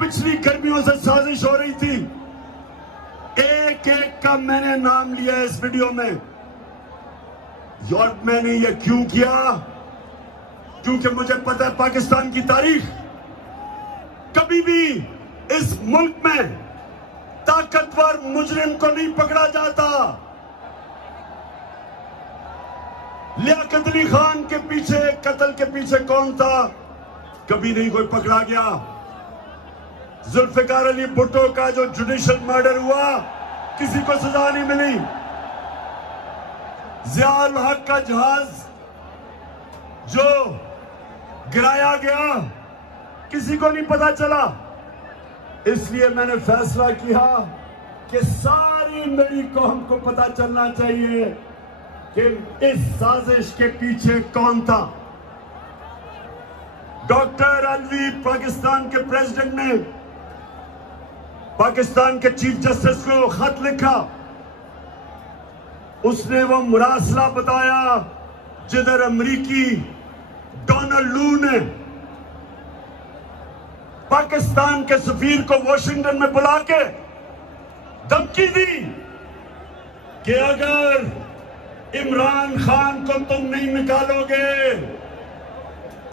पिछली गर्मियों से साजिश हो रही थी, एक एक का मैंने नाम लिया इस वीडियो में। और मैंने ये क्यों किया? क्योंकि मुझे पता है पाकिस्तान की तारीख, कभी भी इस मुल्क में ताकतवर मुजरिम को नहीं पकड़ा जाता। लियाकत अली खान के पीछे, कत्ल के पीछे कौन था? कभी नहीं कोई पकड़ा गया। जुल्फिकार अली भुट्टो का जो जुडिशियल मर्डर हुआ, किसी को सजा नहीं मिली। जियाउल हक का जहाज जो गिराया गया, किसी को नहीं पता चला। इसलिए मैंने फैसला किया कि सारी मेरी कौम को पता चलना चाहिए कि इस साजिश के पीछे कौन था। डॉक्टर अलवी, पाकिस्तान के प्रेसिडेंट ने पाकिस्तान के चीफ जस्टिस को खत लिखा। उसने वो मुरासला बताया जिधर अमेरिकी डोनाल्ड लू ने पाकिस्तान के सफीर को वॉशिंगटन में बुला के धमकी दी कि अगर इमरान खान को तुम नहीं निकालोगे,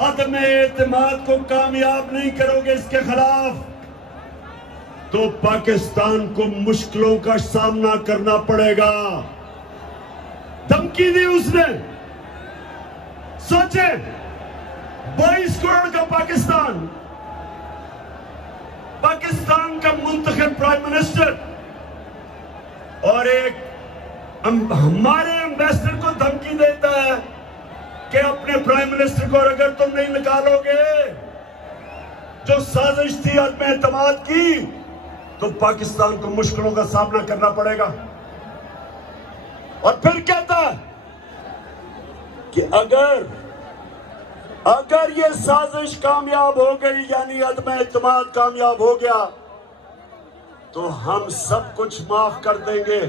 अदम एतमाद को कामयाब नहीं करोगे इसके खिलाफ, तो पाकिस्तान को मुश्किलों का सामना करना पड़ेगा। धमकी दी उसने। सोचे 22 करोड़ का पाकिस्तान, पाकिस्तान का मुंतखब प्राइम मिनिस्टर और एक हमारे एम्बेसडर को धमकी देता है कि अपने प्राइम मिनिस्टर को अगर तुम नहीं निकालोगे जो साजिश थी अदम एतमाद की, तो पाकिस्तान को मुश्किलों का सामना करना पड़ेगा। और फिर कहता है कि अगर ये साजिश कामयाब हो गई, यानी अदम एतमाद कामयाब हो गया, तो हम सब कुछ माफ कर देंगे।